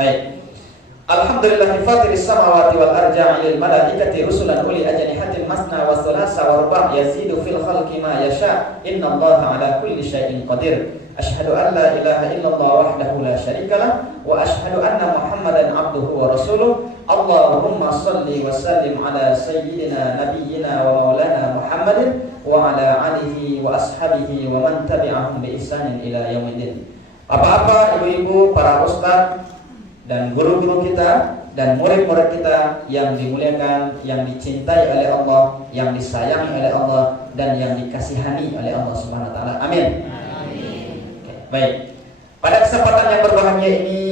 Baik. Alhamdulillah fatiris samawati wal arja' lil malaikati rusulan uli ajnihatin masna wa thulatha wa ruba' yazidu fil khalqi ma yasha' innallaha ala kulli syai'in qadir. Asyhadu an la ilaha illallah wahdahu la syarikalah wa asyhadu anna Muhammadan abduhu wa rasuluh. Allahumma shalli wa sallim ala sayyidina nabiyyina wa maulana Muhammadin wa ala alihi wa ashabihi wa man tabi'ahum bi ihsanin ila yaumiddin. Bapak-bapak, ibu-ibu, para ustaz dan guru-guru kita dan murid-murid kita yang dimuliakan, yang dicintai oleh Allah, yang disayangi oleh Allah dan yang dikasihani oleh Allah Subhanahu wa taala. Amin. Oke, baik. Pada kesempatan yang berbahagia ini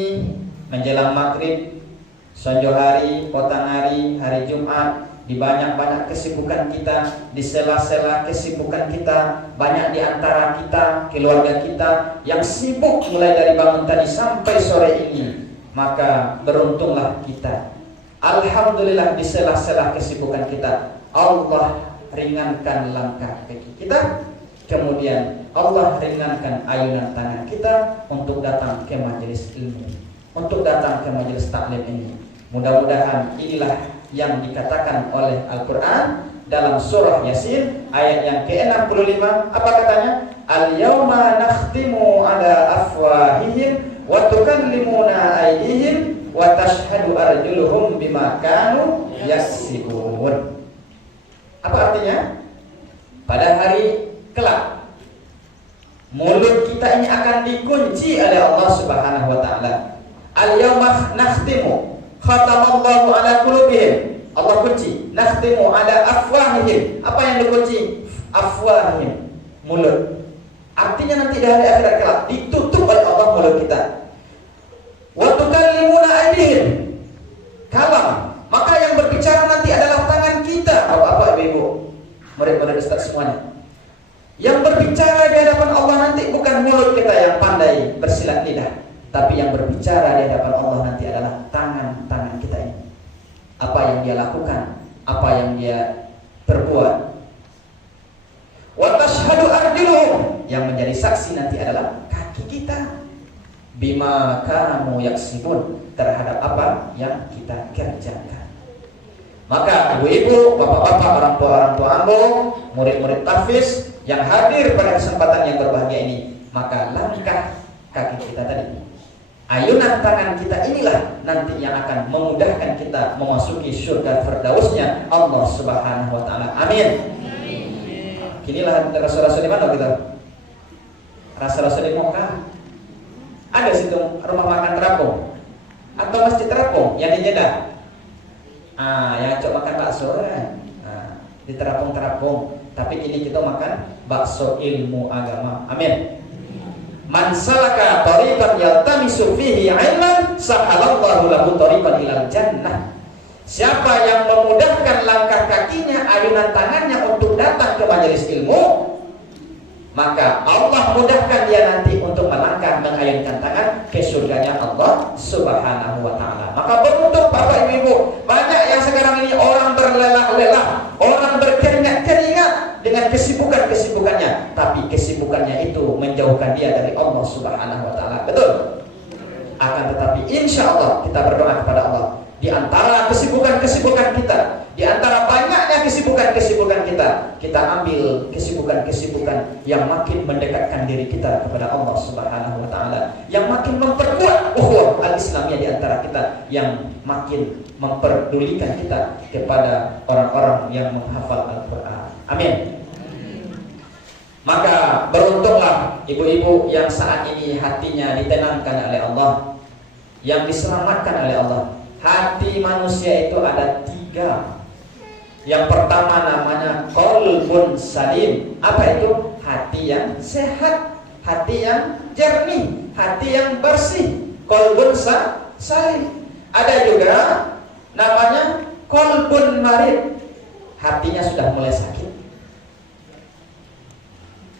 menjelang maghrib, sonjo hari, potang hari, hari Jumat, di banyak-banyak kesibukan kita, di sela-sela kesibukan kita, banyak di antara kita, keluarga kita yang sibuk mulai dari bangun tadi sampai sore ini. Maka beruntunglah kita. Alhamdulillah di sela-sela kesibukan kita Allah ringankan langkah kaki kita. Kemudian Allah ringankan ayunan tangan kita untuk datang ke majelis ilmu, untuk datang ke majelis taklim ini. Mudah-mudahan inilah yang dikatakan oleh Al-Quran dalam surah Yasin ayat yang ke-65. Apa katanya? Al-yawma nakhtimu ala afwahihim wa tukallimuna aydihim wa tashhadu arjuluhum bima kanu yaksibun. Apa artinya? Pada hari kelak mulut kita ini akan dikunci oleh Allah Subhanahu wa taala. Al-yawma nakhtimu, khatamallahu ala qulubihim. Allah kunci. Nakhtimu ala afwahihim. Apa yang dikunci? Afwahihim, mulut. Artinya nanti di hari akhirat kelak ditutup oleh Allah mulut kita. Wa tukallimuna aydihim, kalam. Maka yang berbicara nanti adalah tangan kita. Bapak-bapak, ibu-ibu, murid-murid ustaz semuanya. Yang berbicara di hadapan Allah nanti bukan mulut kita yang pandai bersilat lidah, tapi yang berbicara di hadapan Allah nanti adalah tangan-tangan kita ini. Apa yang dia lakukan, apa yang dia perbuat. Wa tashhadu arjuluhum, yang menjadi saksi nanti adalah kaki kita. Bima kanu yaksibun, terhadap apa yang kita kerjakan. Maka ibu-ibu, bapak-bapak, orang tua ambo, murid-murid tahfiz yang hadir pada kesempatan yang berbahagia ini, maka langkah kaki kita tadi, ayunan tangan kita inilah nanti yang akan memudahkan kita memasuki surga firdausnya Allah Subhanahu wa taala. Amin. Inilah rasa-rasa di mana kita? Rasa-rasa di Mekah. Ada situ rumah makan terapung atau masjid terapung yang di Jeddah. Yang cocok makan bakso kan. Di terapung-terapung. Tapi kini kita makan bakso ilmu agama. Amin. Man salaka tariqan yaltamisu fihi 'ilman sahalallahu lahu tariqan ilal jannah. Siapa yang memudahkan langkah kakinya, ayunan tangannya untuk datang ke majelis ilmu, maka Allah mudahkan dia nanti untuk melangkah mengayunkan tangan ke surganya Allah Subhanahu wa taala. Maka beruntung Bapak Ibu, banyak yang sekarang ini orang berlelah-lelah, orang berkeringat-keringat dengan kesibukannya, tapi kesibukannya itu menjauhkan dia dari Allah Subhanahu wa taala. Betul? Akan tetapi insya Allah kita berdoa kepada Allah. Di antara kesibukan-kesibukan kita, di antara banyaknya kesibukan-kesibukan kita ambil kesibukan-kesibukan yang makin mendekatkan diri kita kepada Allah Subhanahu wa taala, yang makin memperkuat ukhuwah al-islamiyah di antara kita, yang makin memperdulikan kita kepada orang-orang yang menghafal Al-Qur'an. Amin. Maka beruntunglah ibu-ibu yang saat ini hatinya ditenangkan oleh Allah, yang diselamatkan oleh Allah. Hati manusia itu ada 3. Yang pertama namanya qalbun salim. Apa itu? Hati yang sehat, hati yang jernih, hati yang bersih. Qalbun salim. Ada juga namanya qalbun marid. Hatinya sudah mulai sakit,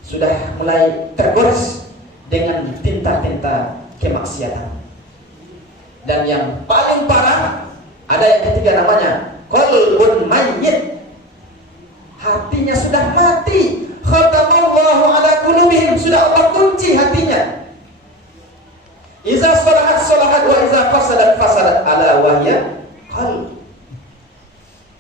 sudah mulai tergores dengan tinta-tinta kemaksiatan. Dan yang paling parah, ada yang ketiga namanya qalbun mayyit. Hatinya sudah mati. Khatamallahu ala qulubihim, sudah Allah kunci hatinya. Iza salahat salahat wa iza fasadat jasad ala wahya qalb.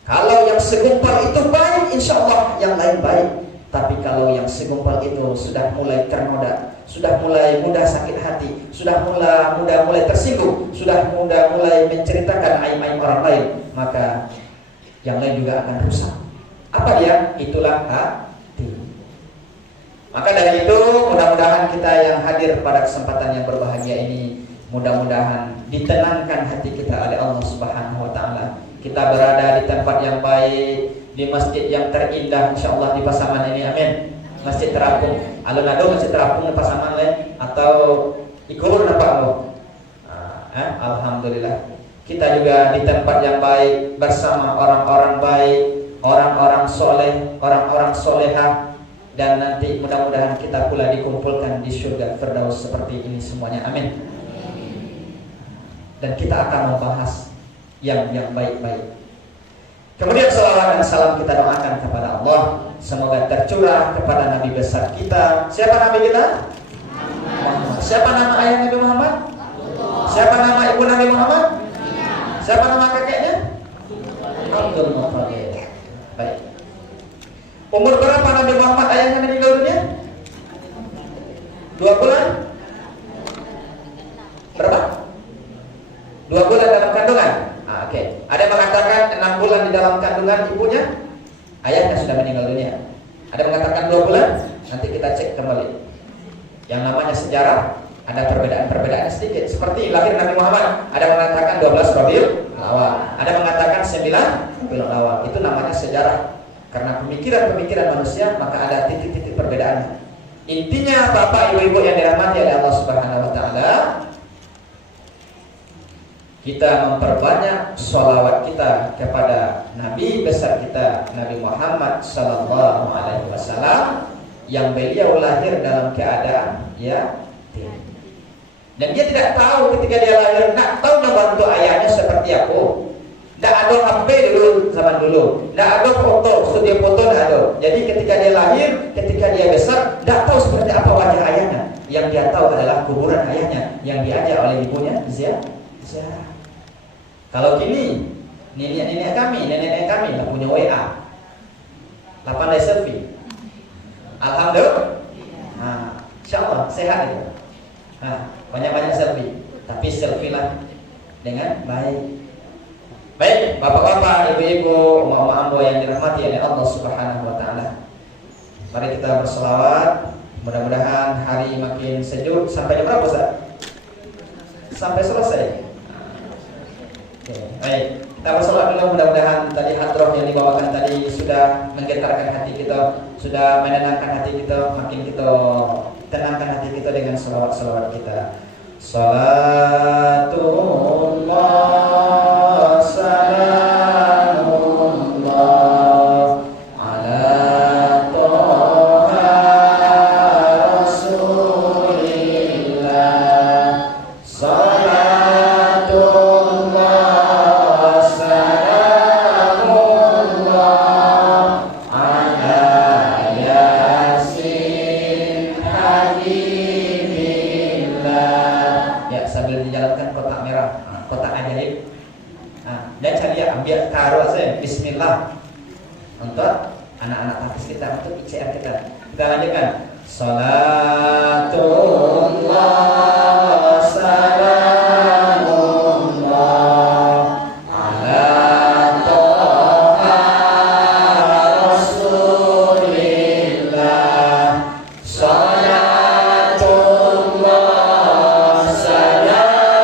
Kalau yang segumpal itu baik, insya Allah yang lain baik. Tapi kalau yang segumpal itu sudah mulai ternoda, sudah mulai mudah sakit hati, sudah mulai tersinggung, sudah mulai menceritakan aib-aib orang lain, maka yang lain juga akan rusak. Apa dia? Itulah hati. Maka dari itu mudah-mudahan kita yang hadir pada kesempatan yang berbahagia ini, mudah-mudahan ditenangkan hati kita oleh Allah Subhanahu wa taala. Kita berada di tempat yang baik, di masjid yang terindah insyaallah di Pasaman ini, amin. Masjid terapung, alun-alun masjid terapung di Pasaman atau ikulur nampak lo. Alhamdulillah. Kita juga di tempat yang baik bersama orang-orang baik, orang-orang soleh, orang-orang solehah, dan nanti mudah-mudahan kita pula dikumpulkan di surga Firdaus seperti ini semuanya, amin. Dan kita akan membahas yang baik-baik. Kemudian salawat dan salam kita doakan kepada Allah, semoga tercurah kepada Nabi besar kita. Siapa Nabi kita? Muhammad. Siapa nama ayah Nabi Muhammad? Siapa nama ibu Nabi Muhammad? Siapa nama kakeknya? Abdul Muttalib. Baik. Umur berapa Nabi Muhammad ayahnya meninggal dunia? 2 bulan? Berapa? 2 bulan dalam kandungan. Oke. Ada yang mengatakan 6 bulan di dalam kandungan ibunya, ayahnya sudah meninggal dunia. Ada yang mengatakan 2 bulan. Nanti kita cek kembali. Yang namanya sejarah ada perbedaan sedikit. Seperti lahir Nabi Muhammad, ada yang mengatakan 12 Rabiul Awal, ada yang mengatakan 9 Rabiul Awal. Itu namanya sejarah. Karena pemikiran manusia, maka ada titik-titik perbedaan. Intinya Bapak Ibu-ibu yang dirahmati oleh Allah Subhanahu wa taala, kita memperbanyak sholawat kita kepada Nabi besar kita, Nabi Muhammad sallallahu alaihi wasallam, yang beliau lahir dalam keadaan yatim. Dan dia tidak tahu ketika dia lahir, nak tahu membantu ayahnya seperti apa. Tidak ada HP dulu, zaman dulu. Tidak ada foto, studio foto tidak ada. Jadi ketika dia lahir, ketika dia besar, tidak tahu seperti apa wajah ayahnya. Yang dia tahu adalah kuburan ayahnya yang diajak oleh ibunya ziarah. Kalau kini nenek kami lah punya WA, 8 selfie. Alhamdulillah. Insyaallah sehat itu. Banyak-banyak selfie, tapi selfie lah dengan baik. Baik, bapak-bapak, ibu-ibu, mama ambo yang dirahmati oleh Allah Subhanahu wa taala. Mari kita berselawat. Mudah-mudahan hari makin sejuk. Sampai jam berapa, Ustaz? Sampai selesai. Oke, baik. Kita berselawat dulu, mudah-mudahan tadi hadroh yang dibawakan tadi sudah menggetarkan hati kita, sudah menenangkan hati kita, makin kita tenangkan hati kita dengan selawat-selawat kita. Salatullah salamullah ala toha rasulillah. Salatullah salamullah ala yasin habibillah. Ya, sambil dijalankan kotak merah, kotak ajaib. Dan saya ambil taruh saya bismillah untuk anak-anak hafiz kita, untuk ICR kita. Kita lanjutkan. Salatullah salamullah ala toha rasulillah. Salatullah salamullah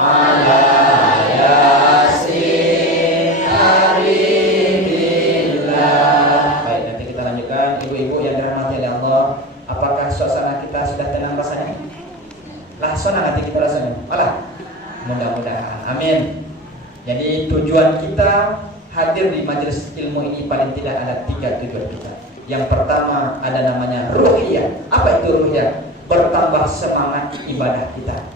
ala yasin habibillah. Baik, nanti kita lanjutkan. Ibu-ibu yang dirahmati oleh Allah, apakah suasana kita sudah tenang rasanya? Senang hati kita rasanya. Mudah-mudahan. Amin. Jadi tujuan kita hadir di majelis ilmu ini paling tidak ada 3 tujuan kita. Yang pertama ada namanya ruhiyah. Apa itu ruhiyah? Bertambah semangat ibadah kita.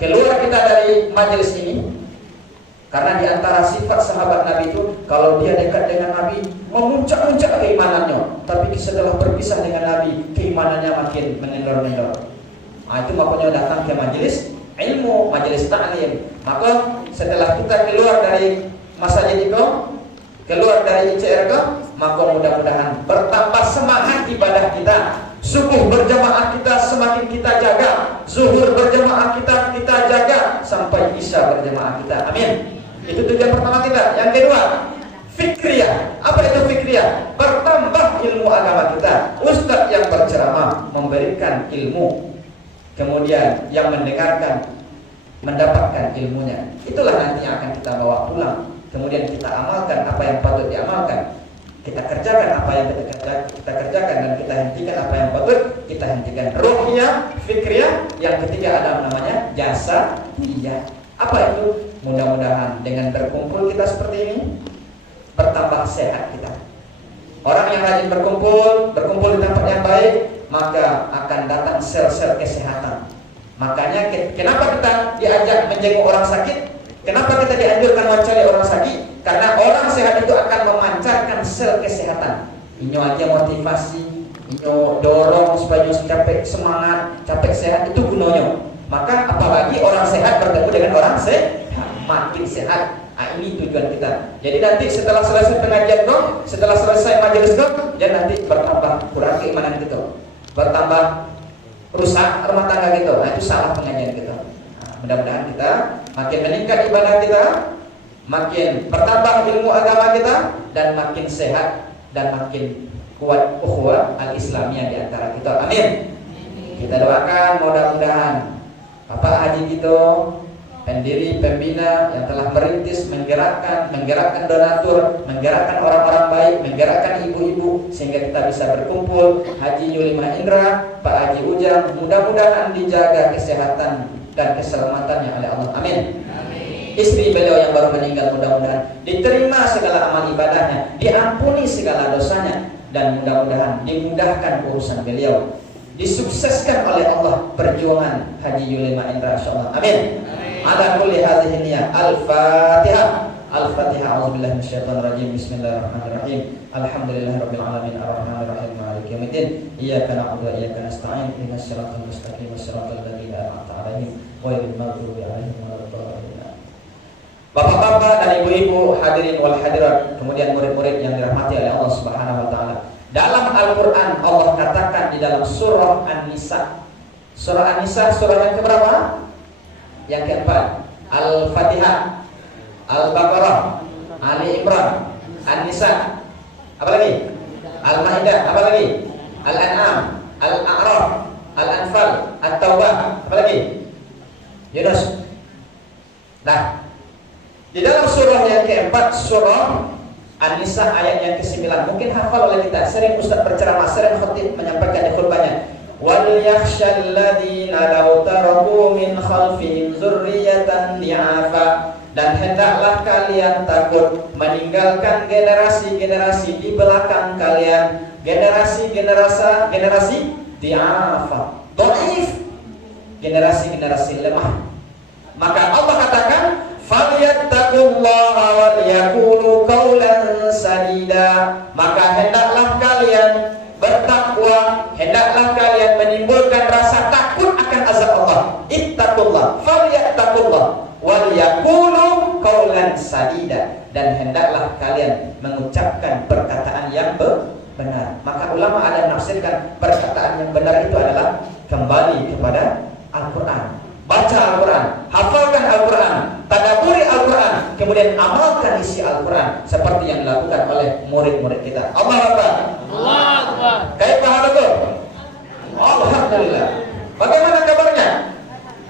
Keluar kita dari majelis ini, karena di antara sifat sahabat Nabi itu, kalau dia dekat dengan Nabi, memuncak-muncak keimanannya. Tapi setelah berpisah dengan Nabi, keimanannya makin menendor-nendor. Itu makanya datang ke majelis ilmu, majelis ta'lim. Maka setelah kita keluar dari masjid itu, keluar dari ICR itu, maka mudah-mudahan bertambah semangat ibadah kita. Subuh berjamaah kita semakin kita jaga, zuhur berjamaah kita jaga, sampai isya berjamaah kita. Amin. Itu tujuan pertama kita. Yang kedua, fikriyah. Apa itu fikriyah? Bertambah ilmu agama kita. Ustadz yang berceramah memberikan ilmu, kemudian yang mendengarkan mendapatkan ilmunya. Itulah nanti yang akan kita bawa pulang. Kemudian kita amalkan apa yang patut diamalkan. Kita kerjakan apa yang kita kerjakan, dan kita hentikan apa yang patut kita hentikan. Ruhiyah, fikriyah. Yang ketiga ada namanya jasa iya. Apa itu? Mudah-mudahan dengan berkumpul kita seperti ini, bertambah sehat kita. Orang yang rajin berkumpul di tempat yang baik, maka akan datang sel-sel kesehatan. Makanya kenapa kita diajak menjenguk orang sakit? Kenapa kita dianjurkan mencari orang sakit? Karena orang sehat itu akan memancarkan sel kesehatan. Inyo aja motivasi, inyo dorong supaya capek semangat, capek sehat, itu gunanya. Maka apalagi orang sehat bertemu dengan orang sehat, makin sehat. Nah, ini tujuan kita. Jadi nanti setelah selesai pengajian kok, setelah selesai majelis kok, dan nanti bertambah kurang keimanan kita, bertambah rusak rumah tangga kita. Nah, itu salah pengajian kita. Nah, mudah-mudahan kita makin meningkat ibadah kita, makin bertambah ilmu agama kita, dan makin sehat dan makin kuat ukhuwah al-islamiyah di antara kita. Amin. Kita doakan mudah-mudahan Bapak Haji kita, pendiri pembina yang telah merintis, menggerakkan donatur, menggerakkan orang-orang baik, menggerakkan ibu-ibu sehingga kita bisa berkumpul. Haji Yulima Indra, Pak Haji Ujang, mudah-mudahan dijaga kesehatan dan keselamatannya oleh Allah. Amin. Istri beliau yang baru meninggal, mudah-mudahan diterima segala amal ibadahnya, diampuni segala dosanya, dan mudah-mudahan dimudahkan urusan beliau, disukseskan oleh Allah perjuangan Haji Yulima Indra, insyaallah. Amin. Ala kulli hadhihi niyyah. Al-Fatihah. Al-Fatihah. A'udzubillahi minasyaitonir rajim. Bismillahirrahmanirrahim. Alhamdulillahirabbil alamin arrahmanir rahim maliki yaumiddin. Iyyaka na'budu wa iyyaka nasta'in. Ihdinas siratal mustaqim. Shiratal ladzina an'amta 'alaihim ghairil maghdubi 'alaihim waladdallin. Bapak-bapak dan ibu-ibu, hadirin wal hadirat, kemudian murid-murid yang dirahmati oleh Allah Subhanahu wa taala. Dalam Al-Qur'an Allah katakan di dalam surah An-Nisa. Surah An-Nisa surah yang keberapa? Yang keempat. Al-Fatihah, Al-Baqarah, Ali Imran, An-Nisa. Apa lagi? Al-Maidah. Apa lagi? Al-An'am, Al-A'raf, Al-Anfal, At-Taubah. Apa lagi? Yunus. Nah, di dalam surah yang keempat, surah An-Nisa ayat yang ke-9, mungkin hafal oleh kita. Sering Ustaz berceramah, sering khatib menyampaikan di khutbahnya. Wal yakhshal ladzina law taraku min khalfihim dzurriyyatan di'afa. Dan hendaklah kalian takut meninggalkan generasi-generasi di belakang kalian, generasi di'afa, dhaif, generasi lemah. Maka Allah katakan, falyattaqullaha wal yaqulu qawlan sadida. Maka hendaklah kalian bertakwa, hendaklah kalian menimbulkan rasa takut akan azab Allah. Ittaqullah, falyattaqullah wal yaqulu qawlan sadida. Dan hendaklah kalian mengucapkan perkataan yang benar. Maka ulama ada menafsirkan perkataan yang benar itu adalah kembali kepada Al-Qur'an. Baca Al-Quran, hafalkan Al-Quran, tadabburi Al-Quran, kemudian amalkan isi Al-Quran seperti yang dilakukan oleh murid-murid kita. Allahu Akbar. Allahu Akbar. Kaifa halukum? Alhamdulillah. Bagaimana kabarnya?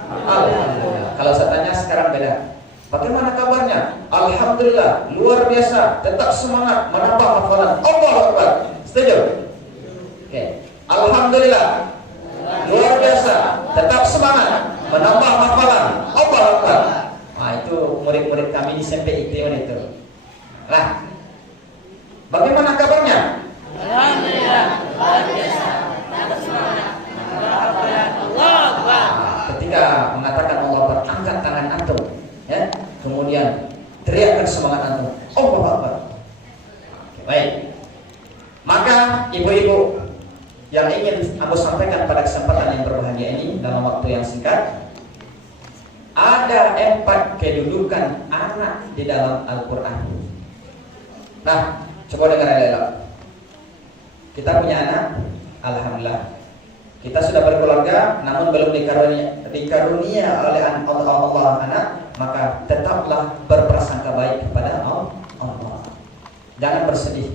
Alhamdulillah. Kalau saya tanya sekarang beda. Bagaimana kabarnya? Alhamdulillah, luar biasa, tetap semangat menambah hafalan. Allahu Akbar. Setuju? Oke. Alhamdulillah, luar biasa, tetap semangat menambah hafalan. Allahu Akbar. Nah, itu murid-murid kami di SMP itu. Nah, bagaimana kabarnya? Alhamdulillah, luar biasa, tetap semangat menambah hafalan. Allahu Akbar. Ketika mengatakan Allah Akbar, angkat tangan antum, ya. Kemudian teriakkan semangat antum. Allahu Akbar. Baik. Maka ibu-ibu yang ingin aku sampaikan pada kesempatan yang berbahagia ini dalam waktu yang singkat, ada 4 kedudukan anak di dalam Al-Quran. Nah, coba dengar elok. Kita punya anak, alhamdulillah. Kita sudah berkeluarga, namun belum dikarunia oleh Allah anak, maka tetaplah berprasangka baik kepada Allah. Jangan bersedih.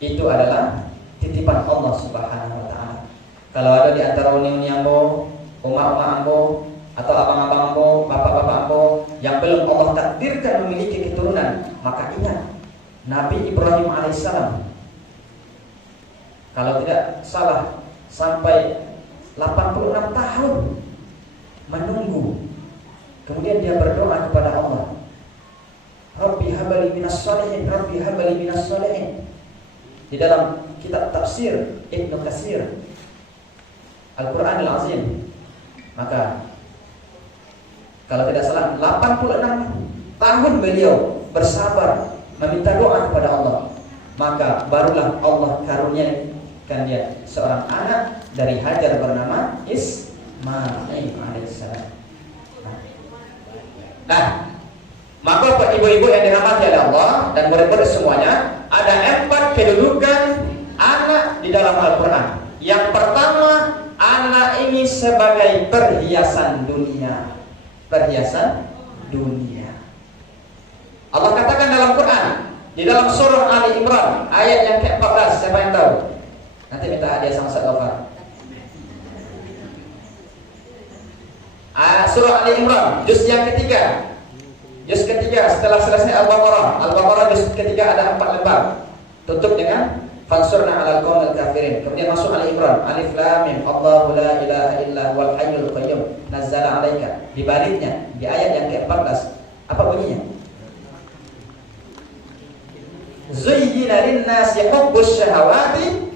Itu adalah titipan Allah Subhanahu wa taala. Kalau ada di antara uni-uni ambo, uma-uma ambo, atau abang-abang ambo, bapak-bapak ambo yang belum Allah takdirkan memiliki keturunan, maka ingat Nabi Ibrahim alaihissalam, kalau tidak salah sampai 86 tahun menunggu. Kemudian dia berdoa kepada Allah, Rabbi habali minas sholihin, Rabbi habali minas sholihin. Di dalam kitab tafsir Ibnu Katsir Al-Quran Al-Azim, maka kalau tidak salah 86 tahun beliau bersabar meminta doa kepada Allah, maka barulah Allah karuniakan dia seorang anak dari Hajar bernama Ismail alaihissalam. Nah, maka ibu-ibu yang dirahmati oleh Allah dan murid-murid semuanya, ada 4 kedudukan anak di dalam Al-Quran. Yang pertama, anak ini sebagai perhiasan dunia. Perhiasan dunia. Allah katakan dalam Quran, di dalam surah Ali Imran ayat yang ke-14, siapa yang tahu? Nanti minta hadiah sama Ustaz Ghaffar. Surah Ali Imran, juz yang ketiga. Juz ketiga setelah selesai Al-Baqarah. Al-Baqarah juz ketiga ada 4 lembar. Tutup dengan Fansurna 'alal qaumil kafirin. Kemudian masuk Ali Imran, Alif Lam Mim, Allahu la ilaha illa huwal hayyul qayyum, nazzala 'alaika. Di baliknya, di ayat yang ke-14, apa bunyinya? Zuyyina lin-nasi hubbus syahawati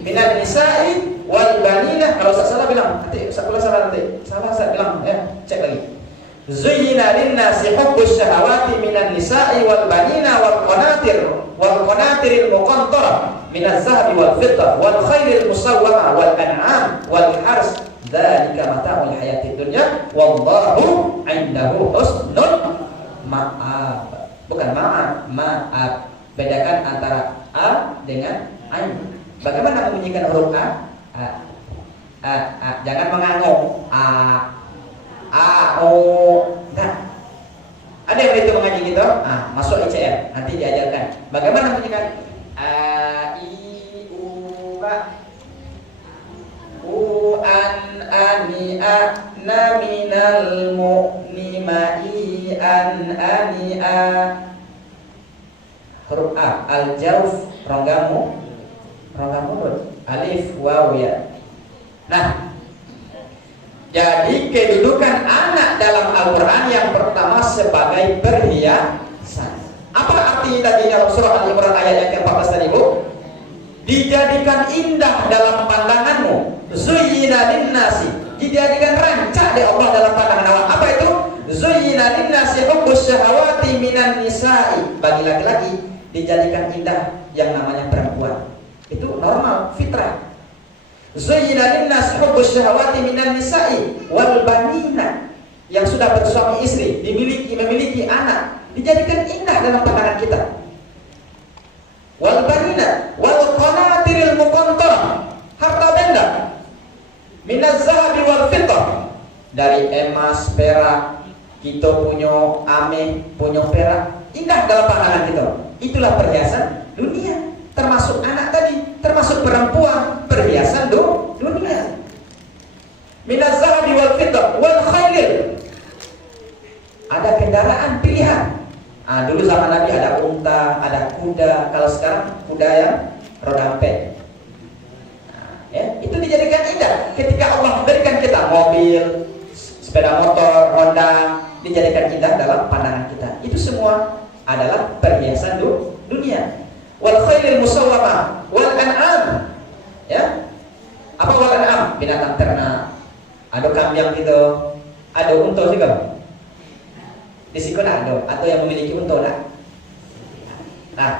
minan nisa'i wal banina. Kalau saya salah bilang, nanti saya salah nanti. Salah saya bilang, ya, cek lagi. Zuyyina lin-nasi hubbus syahawati minan nisa'i wal banina wal qanatiril muqantarah minaz zahabi wal fiddah wal khairil musawwamah wal an'am wal hars. Dzalika mata'ul hayatid dunya wallahu 'indahu husnul ma'ab. Bukan maaf. Bedakan antara a dengan ain. Bagaimana membunyikan huruf a? Jangan mengangguk. O. Nah, ada yang itu mengaji gitu? Masuk ICR, nanti diajarkan. Bagaimana membunyikan a, i, u, ba, u, an, ani, a, na, minal, mu, ni, ma, i, an, ani, a. Huruf A, al-jawf, rongga mulut, alif, waw, ya. Nah, jadi kedudukan anak dalam Al-Quran yang pertama sebagai perhiasan. Apa arti tadi dalam surah Al-Imran ayat yang ke-14 tadi, Bu? Dijadikan indah dalam pandanganmu. Zuyyina lin-nasi, dijadikan rancak oleh Allah dalam pandangan Allah. Apa itu? Zuyyina lin-nasi hubbus syahawati minan nisa'i. Bagi laki-laki dijadikan indah yang namanya perempuan. Itu normal, fitrah. Zuyyina lin-nasi hubbus syahawati minan nisa'i wal banina, yang sudah bersuami istri, memiliki anak, dijadikan indah dalam pandangan kita. Wal banina wal qanatiril muqantarah, harta benda, minaz zahabi wal fiddah, dari emas, perak. Kita punya ame, punya perak, indah dalam pandangan kita. Itulah perhiasan dunia. Termasuk anak tadi, termasuk perempuan, perhiasan dunia. Minaz zahabi wal fiddah wal khailil, ada kendaraan pilihan. Dulu zaman Nabi ada unta, ada kuda. Kalau sekarang kuda yang roda empat. Ya, itu dijadikan indah. Ketika Allah memberikan kita mobil, sepeda motor, Honda, dijadikan indah dalam pandangan kita. Itu semua adalah perhiasan dunia. Wal khairil musawwamah wal an'am. Ya. Apa wal an'am? Binatang ternak. Ada kambing gitu, ada unta juga. Di situ ada, atau yang memiliki unta nak. Nah,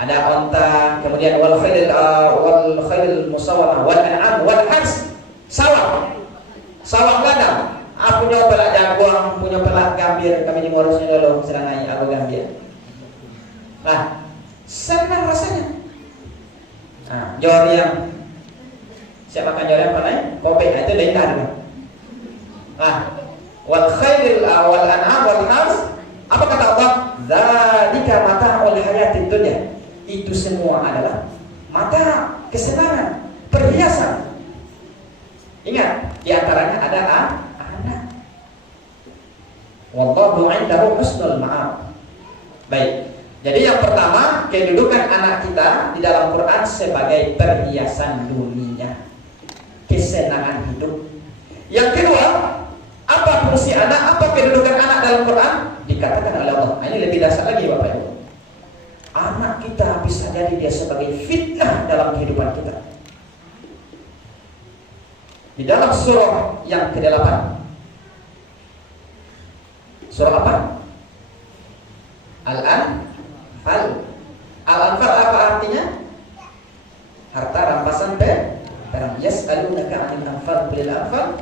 ada unta, kemudian wal khairil musawwamah wal an'am wal hars. Sawah ladang. Punya pelak jago, buang punya pelak gambir, kami ngurusnya dulu, sedang naik aku gambir. Nah, senang rasanya. Nah, jor yang siapa makan jor yang paling kopi, nah itu lengkap. Nah, wal khairil wal an'am wal hars, apa kata Allah? Dzalika mata'ul hayatid dunya. Itu semua adalah mata, kesenangan, perhiasan. Ingat, di antaranya ada anak. Wallahu 'indahu husnul ma'ab. Baik. Jadi yang pertama, kedudukan anak kita di dalam Quran sebagai perhiasan dunia, kesenangan hidup. Yang kedua, apa fungsi anak, apa kedudukan anak dalam Quran? Dikatakan oleh Allah. Ini lebih dasar lagi Bapak Ibu. Anak kita bisa jadi dia sebagai fitnah dalam kehidupan kita. Di dalam surah yang ke-8. Surah apa? Al-Anfal. Al-Anfal apa artinya? Harta rampasan perang. Yas'alunaka 'anil anfal, qulil anfal.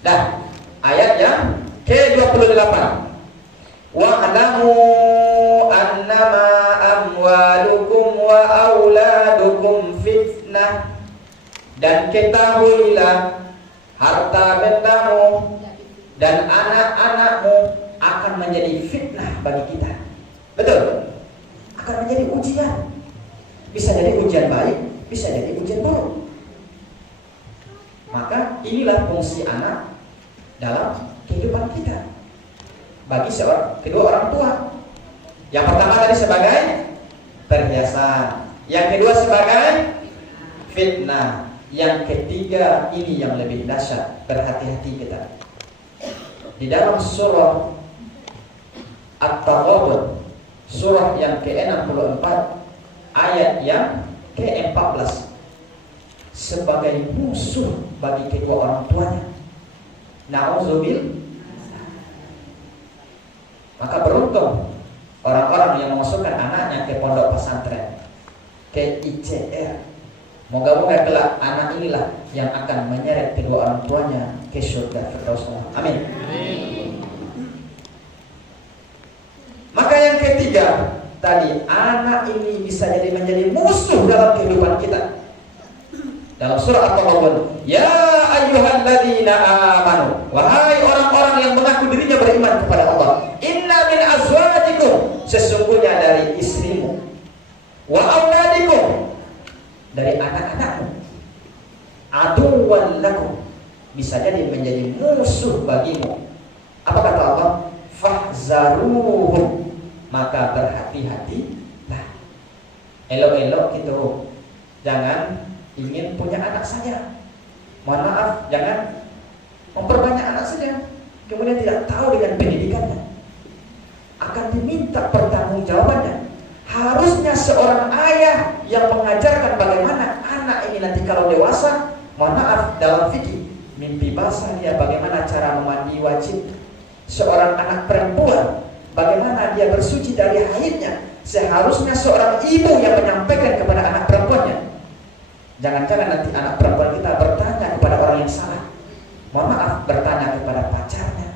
Dah, ayat yang ke-28. Wa'lamu annama amwalukum wa auladukum fitnah. Dan ketahuilah harta bendamu dan anak-anakmu akan menjadi fitnah bagi kita. Betul? Akan menjadi ujian. Bisa jadi ujian baik, bisa jadi ujian buruk. Maka inilah fungsi anak dalam kehidupan kita bagi kedua orang tua. Yang pertama tadi sebagai perhiasan, yang kedua sebagai fitnah, yang ketiga ini yang lebih dahsyat. Berhati-hati kita. Di dalam surah At-Taghabun, surah yang ke-64 ayat yang ke-14, sebagai musuh bagi kedua orang tuanya. Na'udzubillah. Maka beruntung orang-orang yang memasukkan anaknya ke pondok pesantren, ke ICR. Moga-moga kelak anak inilah yang akan menyeret kedua orang tuanya ke surga Firdaus. Amin. Maka yang ketiga tadi, anak ini bisa jadi menjadi musuh dalam kehidupan kita. Dalam surah At-Taghabun, ya ayyuhalladzina amanu, wahai orang-orang yang mengaku dirinya beriman kepada Allah, inna min azwajikum, sesungguhnya dari istrimu, wa auladikum, dari anak-anakmu, aduwwan lakum, bisa jadi menjadi musuh bagimu. Apa kata Allah? Fahzaruhum, maka berhati-hatilah. Elok-elok gitu, jangan ingin punya anak saja. Mohon maaf, jangan memperbanyak anak saja, kemudian tidak tahu dengan pendidikannya. Akan diminta pertanggungjawabannya. Harusnya seorang ayah yang mengajarkan bagaimana anak ini nanti kalau dewasa, mohon maaf, dalam fikih mimpi basah dia bagaimana cara memandi wajib. Seorang anak perempuan bagaimana dia bersuci dari haidnya. Seharusnya seorang ibu yang menyampaikan kepada anak perempuannya. Jangan-jangan nanti anak perempuan kita bertanya kepada orang yang salah. Mohon maaf, bertanya kepada pacarnya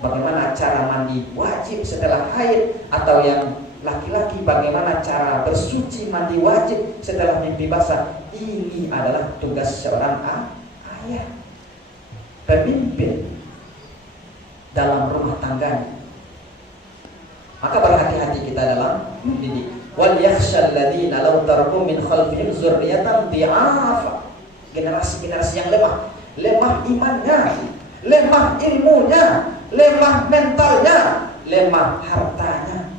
bagaimana cara mandi wajib setelah haid, atau yang laki-laki bagaimana cara bersuci mandi wajib setelah mimpi basah. Ini adalah tugas seorang ayah, pemimpin dalam rumah tangganya. Maka berhati-hati kita dalam mendidik. Wal yakhshal ladzina law taraku min khalfihim dzurriyyatan dhi'afa. Generasi-generasi yang lemah imannya, lemah ilmunya, lemah mentalnya, lemah hartanya.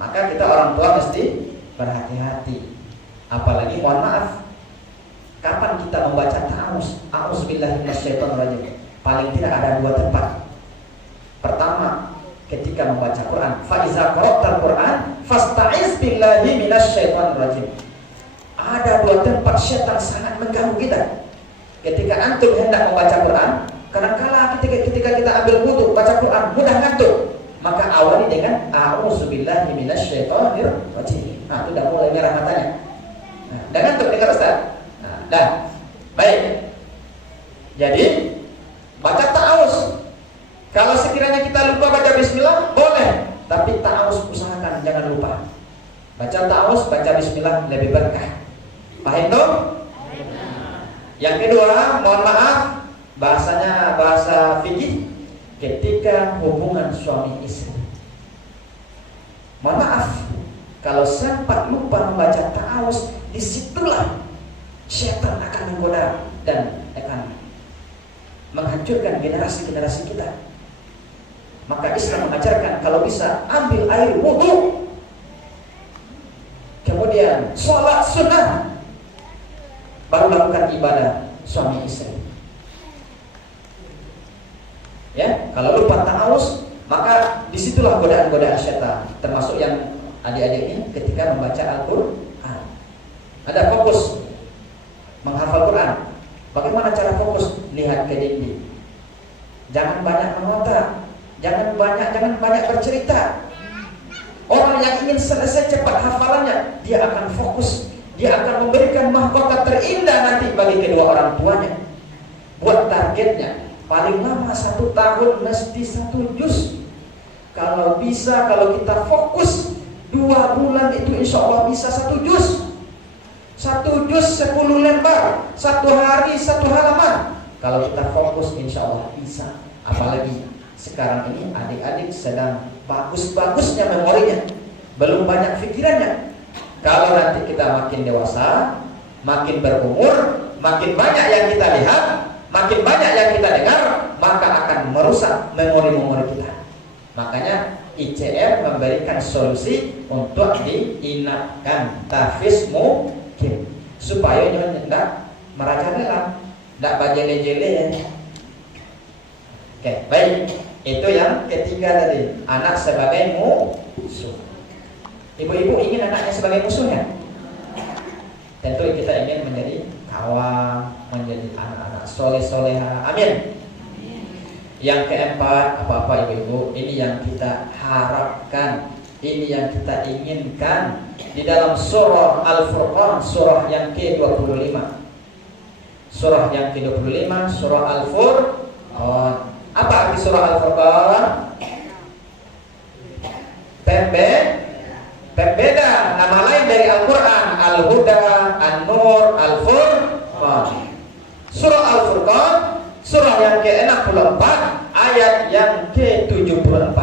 Maka kita orang tua mesti berhati-hati. Apalagi mohon maaf, kapan kita membaca ta'awuz, a'udzubillahi minasyaitonirrajim? Paling tidak ada dua tempat. Pertama, ketika membaca Quran, fa iza qara'tal Quran fasta'iz billahi minasyaitonirrajim. Ada dua tempat setan sangat mengganggu kita. Ketika antum hendak membaca Quran, kadang-kala ketika kita ambil wudu baca Quran mudah ngantuk, maka awali dengan a'udzubillahi minasyaitonirrajim. Nah, itu sudah mulai merah matanya. Nah, dan ngantuk dengar Ustaz. Nah, dah. Baik. Jadi Sudah ta'awuz, baca bismillah lebih berkah. Paham dong? Yang kedua, mohon maaf, bahasanya bahasa fikih, ketika hubungan suami istri. Mohon maaf, kalau sempat lupa membaca ta'awuz, disitulah syaitan akan menggoda dan akan menghancurkan generasi-generasi kita. Maka Islam mengajarkan kalau bisa ambil air wudu, kemudian sholat sunnah, baru lakukan ibadah suami istri. Ya, kalau lupa ta'awuz, maka disitulah godaan-godaan syaitan, termasuk yang adik-adik ini ketika membaca Al-Quran. Ada fokus menghafal Quran. Bagaimana cara fokus? Lihat ke dinding. Jangan banyak mengotak, jangan banyak bercerita. Orang yang ingin selesai cepat hafalannya, dia akan fokus, dia akan memberikan mahkota terindah nanti bagi kedua orang tuanya. Buat targetnya, paling lama 1 tahun mesti 1 juz. Kalau bisa, kalau kita fokus 2 bulan itu insya Allah bisa 1 juz. 1 juz 10 lembar, 1 hari 1 halaman. Kalau kita fokus insya Allah bisa. Apalagi sekarang ini adik-adik sedang bagus-bagusnya memorinya, belum banyak pikirannya. Kalau nanti kita makin dewasa, makin berumur, makin banyak yang kita lihat, makin banyak yang kita dengar, maka akan merusak memori-memori kita. Makanya ICR memberikan solusi untuk diinapkan tahfiz mukim, supaya nyonya tidak merajalela, tidak bajele-jele ya. Oke, baik. Itu yang ketiga tadi, anak sebagai musuh. Ibu-ibu ingin anaknya sebagai musuhnya? Tentu kita ingin menjadi kawan, menjadi anak-anak soleh-soleha. Amin. Yang keempat, apa-apa ibu-ibu, ini yang kita harapkan, ini yang kita inginkan di dalam surah Al-Furqan, surah yang ke-25. Surah yang ke-25, surah Al-Furqan. Apa arti surah Al-Furqan? Pembeda, nama lain dari Al-Quran, Al-Huda, An-Nur, Al-Furqan. Surah Al-Furqan, surah yang ke-64, ayat yang ke-74.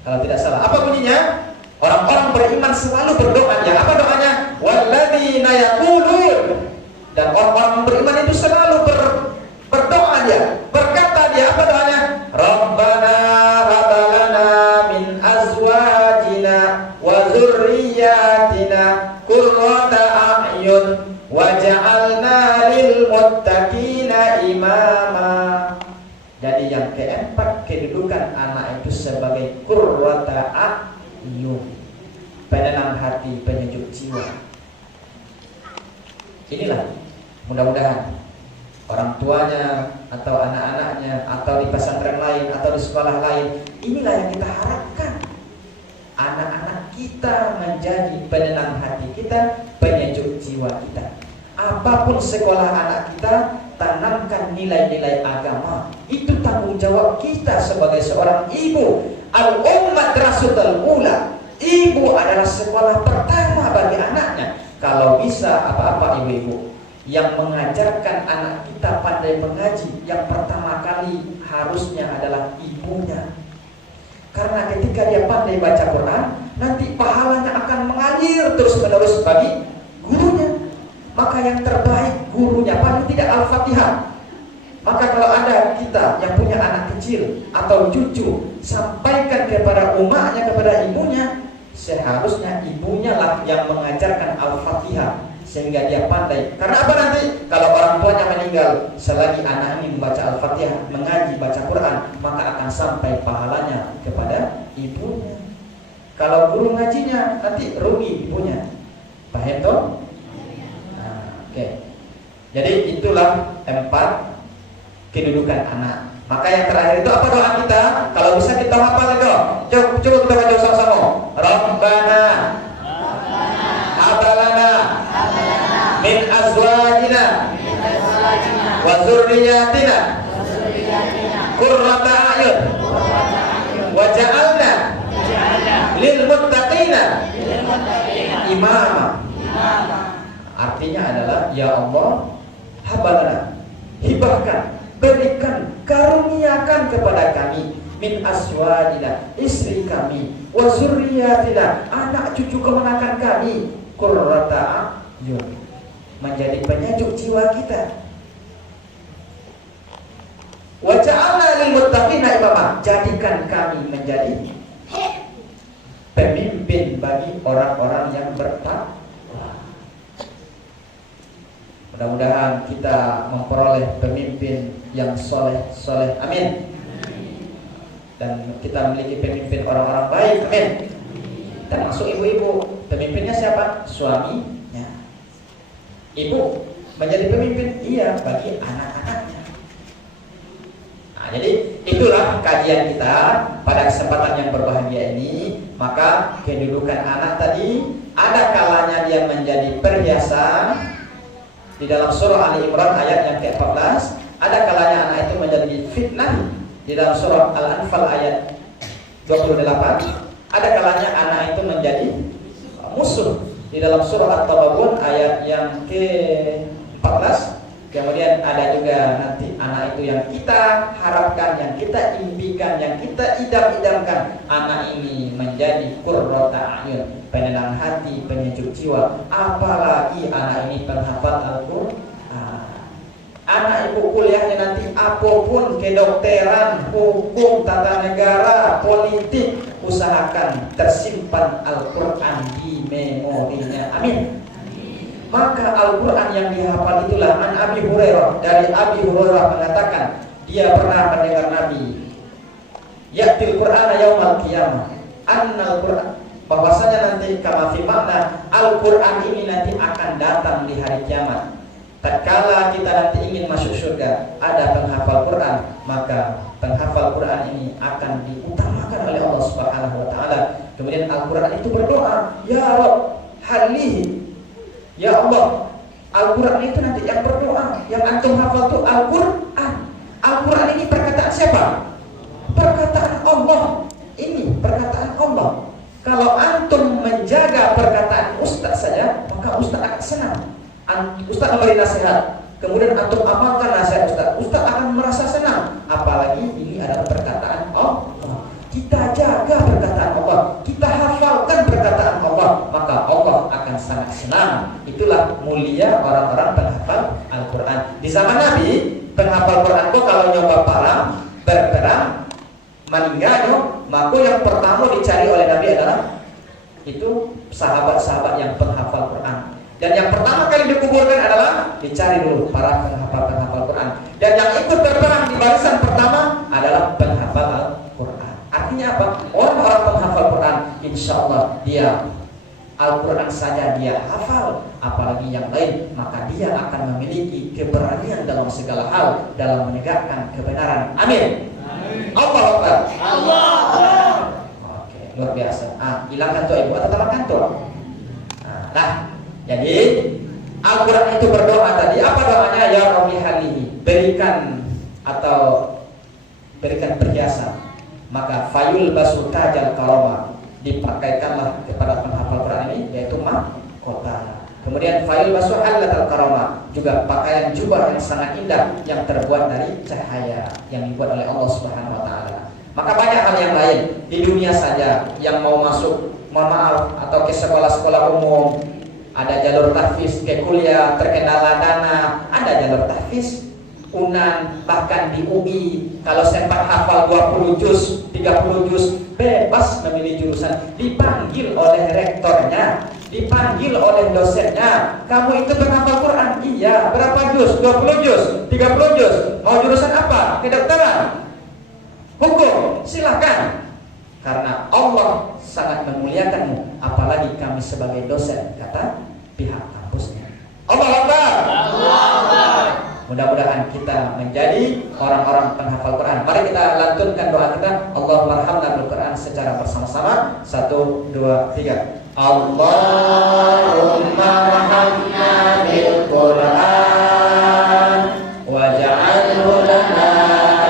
Kalau tidak salah, apa bunyinya? Orang-orang beriman selalu berdoa. Ya, apa doanya? Walladzina yaqulun. Dan orang-orang beriman itu selalu berdoa dia. Berkata dia, apa doanya? Rabbana habalana min azwajina wa dzurriyyatina qurrata a'yun waj'alna lil muttaqina imama. Jadi yang keempat, kedudukan anak itu sebagai qurrata a'yun, penenang hati, penyejuk jiwa. Inilah mudah-mudahan orang tuanya atau anak-anaknya atau di pesantren lain atau di sekolah lain, inilah yang kita harapkan. Anak-anak kita menjadi penenang hati kita, penyejuk jiwa kita. Apapun sekolah anak kita, tanamkan nilai-nilai agama. Itu tanggung jawab kita sebagai seorang ibu. Al-ummat rasul ula. Ibu adalah sekolah pertama bagi anaknya. Kalau bisa apa-apa ibu-ibu yang mengajarkan anak kita pandai mengaji, yang pertama kali harusnya adalah ibunya. Karena ketika dia pandai baca Quran, nanti pahalanya akan mengalir terus-menerus bagi gurunya. Maka yang terbaik gurunya, paling tidak Al-Fatihah. Maka kalau ada kita yang punya anak kecil atau cucu, sampaikan kepada umatnya, kepada ibunya. Seharusnya ibunya lah yang mengajarkan Al-Fatihah sehingga dia pandai. Karena apa nanti? Kalau orang tuanya meninggal, selagi anak ini membaca Al-Fatihah, mengaji, baca Quran, maka akan sampai pahalanya kepada ibunya. Kalau guru ngajinya, nanti rugi ibunya. Paham toh? Oke. Jadi itulah 4 kedudukan anak. Maka yang terakhir itu apa doa kita? Kalau bisa kita hafal itu. Coba kita baca sama-sama. Rabbana habalana min azwajina wa dzurriyyatina qurrata a'yun waj'alna lil muttaqina imama. Artinya adalah, ya Allah, habalana, hibahkan, berikan, karuniakan kepada kami min aswadina, istri kami, wa zurriyatina, anak cucu kemenakan kami, qurrata a'yun, menjadi penyejuk jiwa kita. Wa ja'alna lil muttaqina imama, jadikan kami menjadi pemimpin bagi orang-orang yang bertakwa. Mudah-mudahan kita memperoleh pemimpin yang soleh. Amin. Dan kita memiliki pemimpin orang-orang baik. Amin. Termasuk ibu-ibu. Pemimpinnya siapa? Suaminya. Ibu menjadi pemimpin, iya, bagi anak-anaknya. Nah, jadi itulah kajian kita pada kesempatan yang berbahagia ini. Maka kedudukan anak tadi, ada kalanya dia menjadi perhiasan. Di dalam surah Ali Imran ayat yang ke-14, ada kalanya anak itu menjadi fitnah. Di dalam surah Al-Anfal ayat 28, ada kalanya anak itu menjadi musuh. Di dalam surah At-Tababun ayat yang ke-14, kemudian ada juga nanti anak itu yang kita harapkan, yang kita impikan, yang kita idam-idamkan. Anak ini menjadi qurrata a'yun, penenang hati, penyejuk jiwa. Apalagi anak ini penghafal Al-Qur'an. Anak ibu kuliahnya nanti apapun, kedokteran, hukum, tata negara, politik, usahakan tersimpan Al-Qur'an di memorinya. Amin. Maka Al-Quran yang dihafal itulah an Abi Hurairah, dari Abi Hurairah mengatakan dia pernah mendengar Nabi ya'til Qur'ana yaumal qiyamah, annal Qur'an, bahwasanya nanti kama fi makna Al-Quran ini nanti akan datang di hari kiamat. Tatkala kita nanti ingin masuk surga, ada penghafal Quran, maka penghafal Quran ini akan diutamakan oleh Allah Subhanahu wa taala. Kemudian Al-Quran itu berdoa, ya Rabb halihi, ya Allah. Al-Quran itu nanti yang berdoa, yang antum hafal itu Al-Quran. Al-Quran ini perkataan siapa? Perkataan Allah. Ini perkataan Allah. Kalau antum menjaga perkataan ustaz saja, maka ustaz akan senang. Ustaz memberi nasihat, kemudian antum amalkan nasihat ustaz, ustaz akan merasa senang. Apalagi ini adalah perkataan Allah. Kita jaga perkataan Allah, kita hafalkan perkataan Allah, maka Allah akan sangat senang. Itulah mulia orang-orang penghafal Al-Quran. Di zaman Nabi, penghafal Quran itu kalau nyoba perang, berperang, meninggal, maka yang pertama dicari oleh Nabi adalah itu sahabat-sahabat yang penghafal Quran. Dan yang pertama kali dikuburkan adalah dicari dulu para penghafal Quran. Dan yang ikut berperang di barisan pertama adalah penghafal Al-Quran. Artinya apa? Orang-orang penghafal Quran, insya Allah dia Al-Quran saja dia hafal, apalagi yang lain, maka dia akan memiliki keberanian dalam segala hal, dalam menegakkan kebenaran. Amin. Allahu Akbar. Oke, luar biasa. Hilangkan tuh ibu atau tambahkan tuh. Nah, jadi Al-Quran itu berdoa tadi. Apa doanya? Ya Rabbi halihi, berikan atau berikan perhiasan. Maka fayul basu tajal karoma, dipakaikanlah kepada penghafal Quran ini, yaitu mahkota. Kemudian fayul basu halatal karoma, juga pakaian jubah yang sangat indah yang terbuat dari cahaya yang dibuat oleh Allah Subhanahu wa taala. Maka banyak hal yang lain di dunia saja yang mau masuk, mohon maaf, atau ke sekolah-sekolah umum, ada jalur tahfiz, ke kuliah terkendala dana, ada jalur tahfiz. Unan, bahkan di UI, kalau sempat hafal 20 juz, 30 juz, bebas memilih jurusan. Dipanggil oleh rektornya, dipanggil oleh dosennya, kamu itu penghafal Quran? Iya. Berapa juz? 20 juz, 30 juz. Mau jurusan apa? Kedokteran, hukum, silahkan. Karena Allah sangat memuliakanmu, apalagi kami sebagai dosen, kata pihak kampusnya. Allah Akbar. Mudah-mudahan kita menjadi orang-orang penghafal Quran. Mari kita lantunkan doa kita. Allahumma arhamna bil Quran secara bersama-sama. 1, 2, 3. Allahumma arhamna bil Quran waj'alhu lana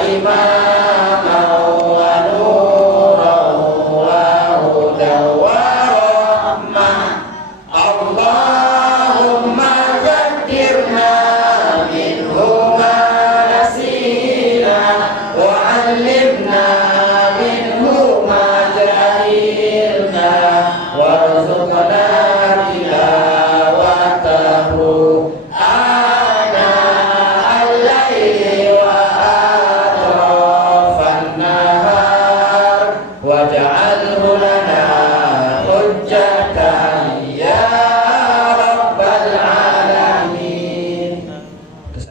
imaman wa nuran wa hudan wa rahmah. warzuqna